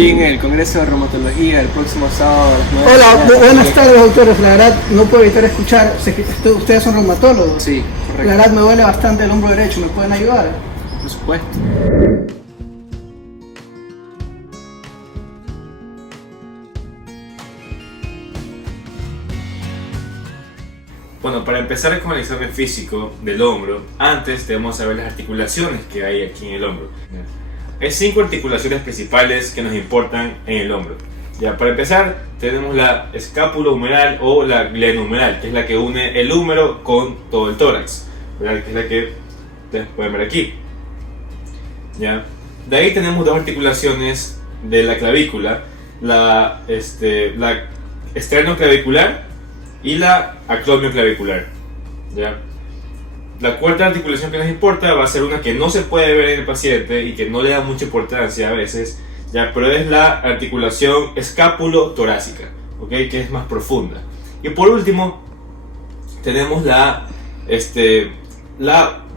vi en el Congreso de Reumatología el próximo sábado a las 9 de la Hola, mañana. buenas tardes doctores, la verdad no puedo evitar escuchar, sé que ustedes son reumatólogos. Sí, La correcto. verdad me duele bastante el hombro derecho, ¿me pueden ayudar? Por supuesto. Bueno, para empezar con el examen físico del hombro, antes debemos saber las articulaciones que hay aquí en el hombro. Hay 5 articulaciones principales que nos importan en el hombro. Ya, para empezar, tenemos la escápulo-humeral o la glenohumeral, que es la que une el húmero con todo el tórax, ¿verdad? Que es la que ustedes pueden ver aquí. ¿Ya? De ahí tenemos dos articulaciones de la clavícula, la esternoclavicular y la acromioclavicular. ¿Ya? La cuarta articulación que nos importa va a ser una que no se puede ver en el paciente y que no le da mucha importancia a veces, ¿ya? Pero es la articulación escápulo-torácica, ¿ok? Que es más profunda. Y por último tenemos la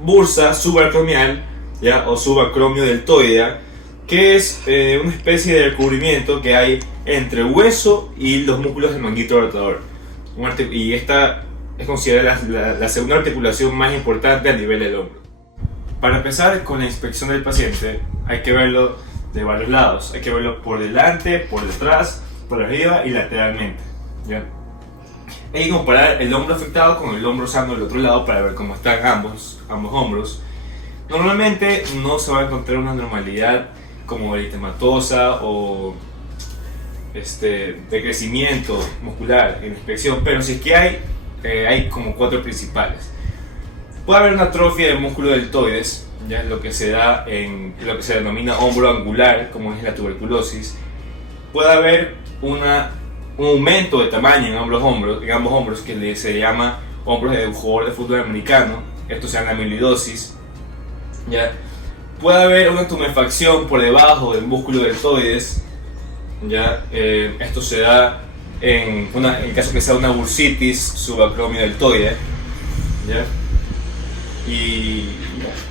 bursa subacromial, ¿ya? O subacromio-deltoidea, que es una especie de recubrimiento que hay entre el hueso y los músculos del manguito rotador. Y esta es considerada la segunda articulación más importante a nivel del hombro. Para empezar con la inspección del paciente, hay que verlo de varios lados. Hay que verlo por delante, por detrás, por arriba y lateralmente, ¿ya? Hay que comparar el hombro afectado con el hombro sano del otro lado para ver cómo están ambos hombros. Normalmente no se va a encontrar una anormalidad como eritematosa o de crecimiento muscular en inspección, pero si es que hay como 4 principales. Puede haber una atrofia del músculo deltoides, ya lo que se da en lo que se denomina hombro angular, como es la tuberculosis. Puede haber un aumento de tamaño en ambos hombros que se llama hombros de jugador de fútbol americano. Esto se llama amiloidosis. ¿Ya? Puede haber una tumefacción por debajo del músculo deltoides. ¿Ya? Esto se da en caso que sea una bursitis subacromio-deltoide. ¿Ya?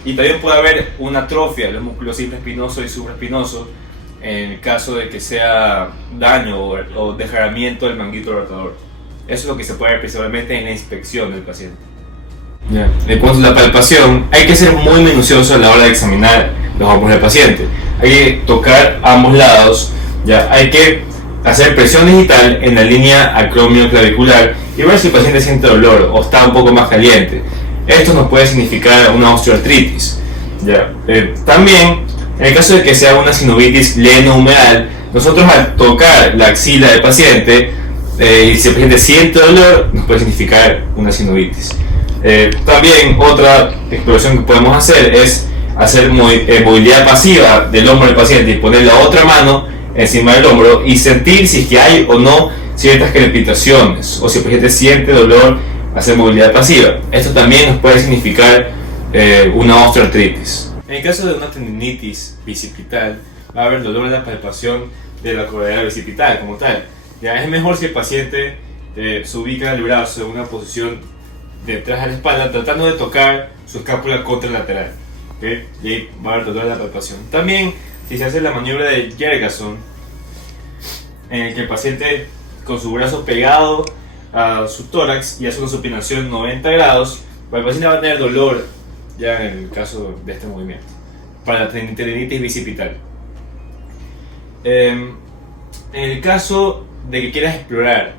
Y también puede haber una atrofia de los músculos infraespinoso y supraespinoso en el caso de que sea daño o desgarramiento del manguito rotador. Eso es lo que se puede ver principalmente en la inspección del paciente. Yeah. En cuanto a la palpación, hay que ser muy minucioso a la hora de examinar los hombros del paciente. Hay que tocar ambos lados, ¿ya? Hay que hacer presión digital en la línea acromioclavicular y ver si el paciente siente dolor o está un poco más caliente. Esto nos puede significar una osteoartritis, ¿ya? También, en el caso de que sea una sinovitis glenohumeral, nosotros al tocar la axila del paciente y si el paciente siente dolor, nos puede significar una sinovitis. También otra exploración que podemos hacer es hacer movilidad pasiva del hombro del paciente y poner la otra mano encima del hombro y sentir si es que hay o no ciertas crepitaciones o si el paciente siente dolor, hacer movilidad pasiva. Esto también nos puede significar una osteoartritis. En el caso de una tendinitis bicipital, va a haber dolor en la palpación de la correa bicipital como tal. Ya es mejor si el paciente se ubica el brazo en una posición detrás de la espalda, tratando de tocar su escápula contralateral, ¿okay? Y ahí va a haber dolor en la palpación. También, si se hace la maniobra de Jergason, en el que el paciente con su brazo pegado a su tórax y hace una supinación 90 grados, el paciente va a tener dolor ya en el caso de este movimiento para la tendinitis bicipital. En el caso de que quieras explorar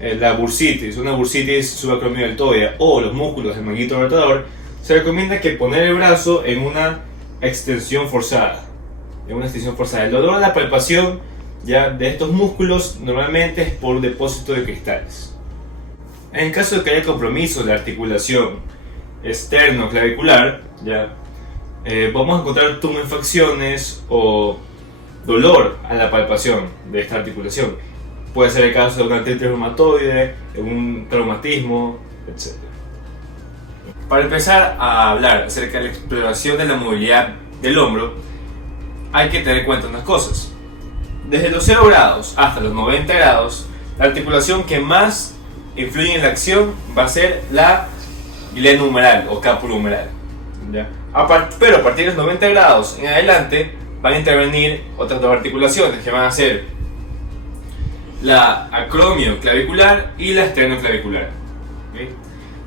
la bursitis, una bursitis subacromio-deltoidea o los músculos del manguito rotador, se recomienda que poner el brazo en una extensión forzada. El dolor a la palpación ya de estos músculos normalmente es por depósito de cristales. En el caso de que haya compromiso de la articulación esternoclavicular, ya vamos a encontrar tumefacciones o dolor a la palpación de esta articulación. Puede ser el caso de una artritis reumatoide, un traumatismo, etc. Para empezar a hablar acerca de la exploración de la movilidad del hombro, hay que tener en cuenta unas cosas. Desde los 0 grados hasta los 90 grados, la articulación que más influye en la acción va a ser la glenohumeral o escápulo-humeral, ¿ya? Pero a partir de los 90 grados en adelante van a intervenir otras dos articulaciones que van a ser la acromioclavicular y la esternoclavicular. ¿Okay?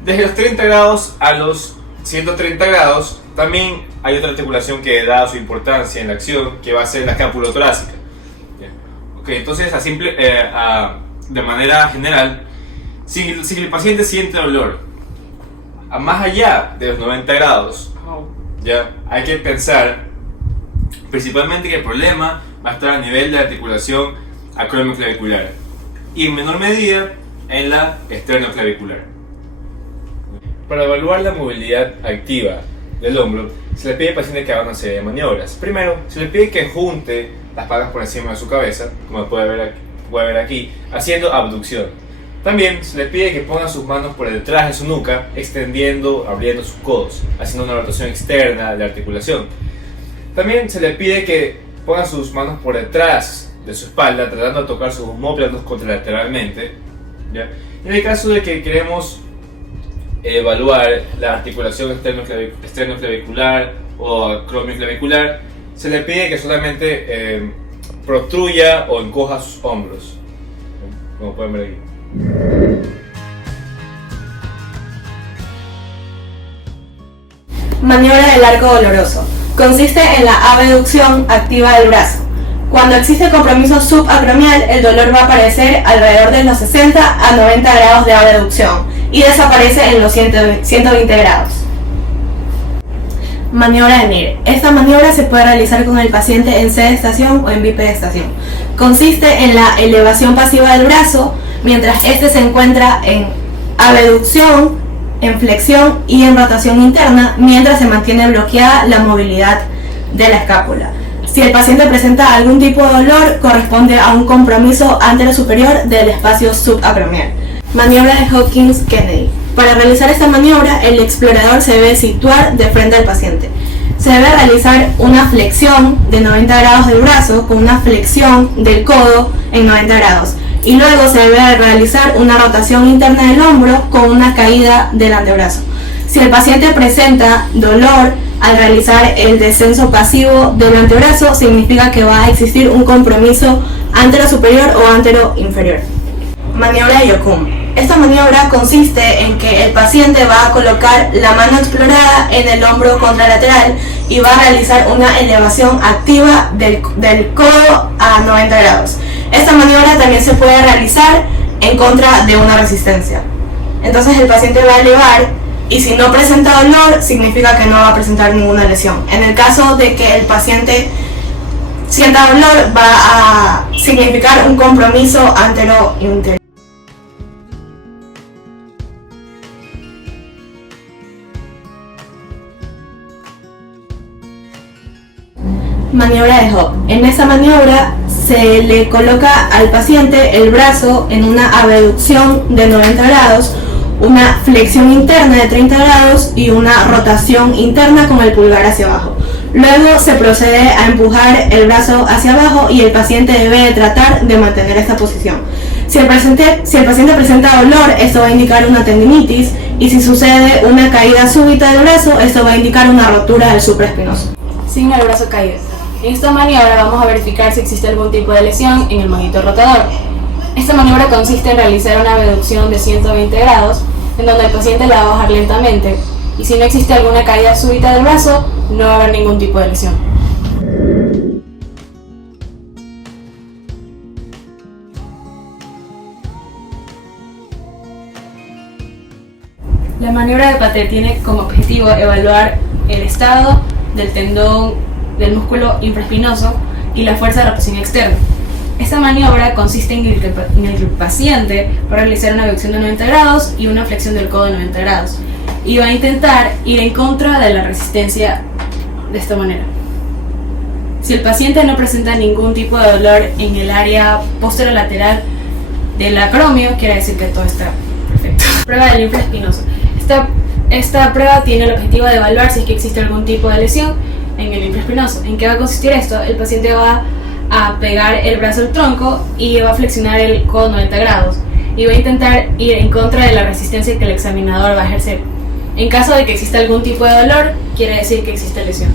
Desde los 30 grados a los 130 grados también hay otra articulación que da su importancia en la acción, que va a ser la escapulotorácica. Okay, entonces, de manera general, si el paciente siente dolor a más allá de los 90 grados, ya hay que pensar principalmente que el problema va a estar a nivel de la articulación acromioclavicular y en menor medida en la esternoclavicular. Para evaluar la movilidad activa del hombro, se le pide al paciente que haga una serie de maniobras. Primero, se le pide que junte las palmas por encima de su cabeza, como puede ver aquí, haciendo abducción. También se le pide que ponga sus manos por detrás de su nuca, extendiendo, abriendo sus codos, haciendo una rotación externa de la articulación. También se le pide que ponga sus manos por detrás de su espalda, tratando de tocar sus omóplatos contralateralmente, ¿ya? En el caso de que queremos evaluar la articulación esternoclavicular o acromioclavicular, se le pide que solamente protruya o encoja sus hombros, como pueden ver aquí. Maniobra del arco doloroso. Consiste en la abducción activa del brazo. Cuando existe compromiso subacromial, el dolor va a aparecer alrededor de los 60 a 90 grados de abducción y desaparece en los 120 grados. Maniobra de NIR. Esta maniobra se puede realizar con el paciente en sedestación o en bipedestación. Consiste en la elevación pasiva del brazo mientras este se encuentra en abducción, en flexión y en rotación interna, mientras se mantiene bloqueada la movilidad de la escápula. Si el paciente presenta algún tipo de dolor, corresponde a un compromiso anterosuperior del espacio subacromial. Maniobra de Hopkins-Kennedy. Para realizar esta maniobra, el explorador se debe situar de frente al paciente. Se debe realizar una flexión de 90 grados del brazo con una flexión del codo en 90 grados. Y luego se debe realizar una rotación interna del hombro con una caída del antebrazo. Si el paciente presenta dolor al realizar el descenso pasivo del antebrazo, significa que va a existir un compromiso anterosuperior o anteroinferior. Maniobra de Yocum. Esta maniobra consiste en que el paciente va a colocar la mano explorada en el hombro contralateral y va a realizar una elevación activa del codo a 90 grados. Esta maniobra también se puede realizar en contra de una resistencia. Entonces el paciente va a elevar y si no presenta dolor, significa que no va a presentar ninguna lesión. En el caso de que el paciente sienta dolor, va a significar un compromiso antero-interior. Maniobra de Hopp. En esa maniobra se le coloca al paciente el brazo en una abducción de 90 grados, una flexión interna de 30 grados y una rotación interna con el pulgar hacia abajo. Luego se procede a empujar el brazo hacia abajo y el paciente debe tratar de mantener esta posición. Si el paciente presenta dolor, esto va a indicar una tendinitis, y si sucede una caída súbita del brazo, esto va a indicar una rotura del supraespinoso. Signo del brazo caído. En esta maniobra vamos a verificar si existe algún tipo de lesión en el manguito rotador. Esta maniobra consiste en realizar una abducción de 120 grados, en donde el paciente la va a bajar lentamente, y si no existe alguna caída súbita del brazo, no va a haber ningún tipo de lesión. La maniobra de Patet tiene como objetivo evaluar el estado del tendón del músculo infraespinoso y la fuerza de rotación externa. Esta maniobra consiste en que el paciente va a realizar una abducción de 90 grados y una flexión del codo de 90 grados y va a intentar ir en contra de la resistencia de esta manera. Si el paciente no presenta ningún tipo de dolor en el área posterolateral del acromio, quiere decir que todo está perfecto. Prueba del infraespinoso. Esta prueba tiene el objetivo de evaluar si es que existe algún tipo de lesión en el infraespinoso. ¿En qué va a consistir esto? El paciente va a pegar el brazo al tronco y va a flexionar el codo 90 grados y va a intentar ir en contra de la resistencia que el examinador va a ejercer. En caso de que exista algún tipo de dolor, quiere decir que existe lesión.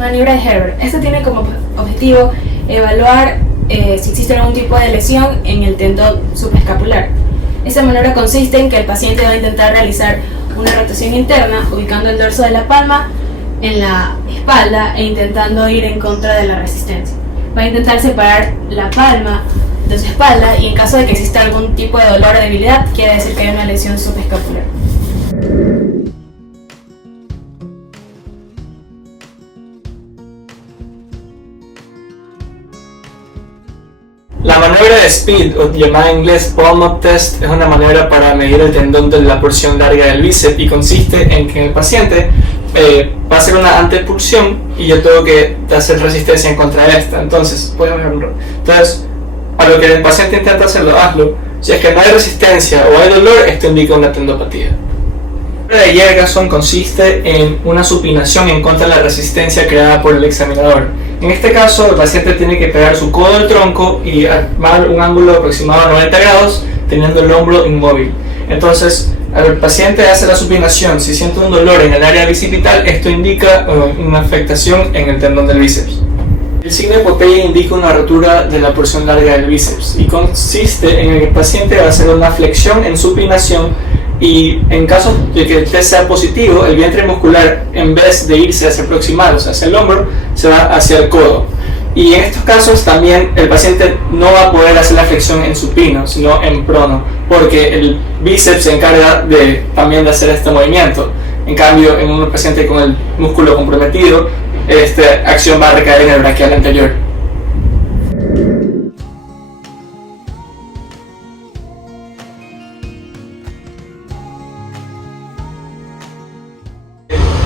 Maniobra de Herbert. Esta tiene como objetivo evaluar si existe algún tipo de lesión en el tendón supraescapular. Esta maniobra consiste en que el paciente va a intentar realizar una rotación interna ubicando el dorso de la palma en la espalda e intentando ir en contra de la resistencia. Va a intentar separar la palma de su espalda y en caso de que exista algún tipo de dolor o debilidad, quiere decir que hay una lesión supraescapular. La maniobra de Speed, o llamada en inglés Palm Up Test, es una maniobra para medir el tendón de la porción larga del bíceps y consiste en que el paciente va a hacer una antepulsión y yo tengo que hacer resistencia en contra de esta. Entonces, a lo que el paciente intenta hacerlo, hazlo. Si es que no hay resistencia o hay dolor, esto indica una tendopatía. La maniobra de Jergasson consiste en una supinación en contra de la resistencia creada por el examinador. En este caso, el paciente tiene que pegar su codo al tronco y armar un ángulo aproximado a 90 grados, teniendo el hombro inmóvil. Entonces, el paciente hace la supinación. Si siente un dolor en el área bicipital, esto indica una afectación en el tendón del bíceps. El signo de Popeye indica una rotura de la porción larga del bíceps y consiste en que el paciente va a hacer una flexión en supinación y en caso de que el test sea positivo, el vientre muscular, en vez de irse hacia el proximal, o sea hacia el hombro, se va hacia el codo. Y en estos casos también el paciente no va a poder hacer la flexión en supino, sino en prono, porque el bíceps se encarga también de hacer este movimiento. En cambio, en un paciente con el músculo comprometido, esta acción va a recaer en el braquial anterior.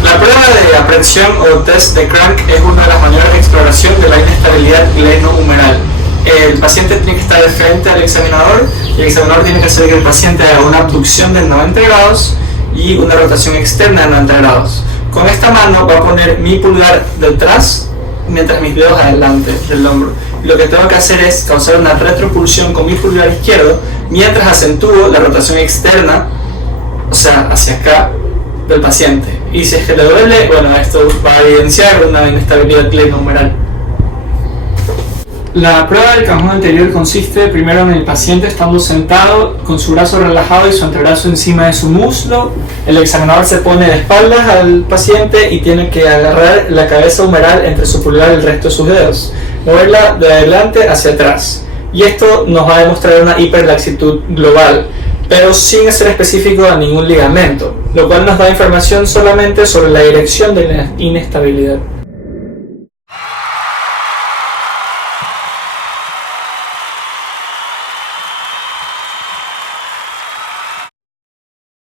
La prueba de aprehensión o test de Crank es una de las maneras de exploración de la inestabilidad glenohumeral. El paciente tiene que estar de frente al examinador y el examinador tiene que hacer que el paciente haga una abducción de 90 grados y una rotación externa de 90 grados. Con esta mano va a poner mi pulgar detrás mientras mis dedos adelante del hombro. Lo que tengo que hacer es causar una retropulsión con mi pulgar izquierdo mientras acentúo la rotación externa, o sea, hacia acá del paciente. Y si es que le duele, bueno, esto va a evidenciar una inestabilidad glenohumeral. La prueba del cajón anterior consiste primero en el paciente estando sentado con su brazo relajado y su antebrazo encima de su muslo. El examinador se pone de espaldas al paciente y tiene que agarrar la cabeza humeral entre su pulgar y el resto de sus dedos, moverla de adelante hacia atrás. Y esto nos va a demostrar una hiperlaxitud global, pero sin ser específico a ningún ligamento, lo cual nos da información solamente sobre la dirección de la inestabilidad.